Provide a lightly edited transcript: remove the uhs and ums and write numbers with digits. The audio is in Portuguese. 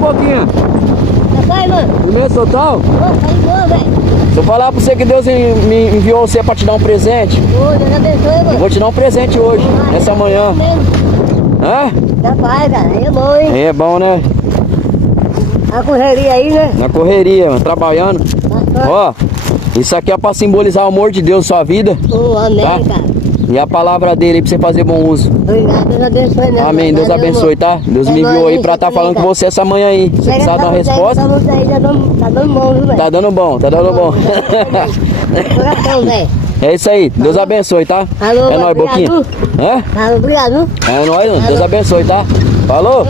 Boquinha? Rapaz, mano. Primeiro soltão? Ô, tá de boa, velho. Se eu falar pra você que Deus me enviou você pra te dar um presente, Ô, Deus abençoe, eu mano. vou te dar um presente hoje, nessa manhã. Hã? Rapaz, cara, aí é bom, hein? É bom, né? A correria aí, né? Na correria, mano, trabalhando. Ó, isso aqui é pra simbolizar o amor de Deus na sua vida. Ô, amém, Tá? cara. E a palavra dele aí pra você fazer bom uso. Obrigado, Deus abençoe, né? Amém, Deus Valeu, abençoe, tá? Deus É me enviou nóis, aí hein? pra Você estar também, falando com cara. você essa manhã aí. Você Chega precisa dar uma resposta? Tá dando bom, viu, velho? Tá dando bom, tá dando bom. Coração, velho. É isso aí, Deus abençoe, tá? Alô, É nóis, obrigado. Boquinha. Hã? Obrigado. É nóis, mano. Deus Alô. abençoe, tá? Falou? Ô.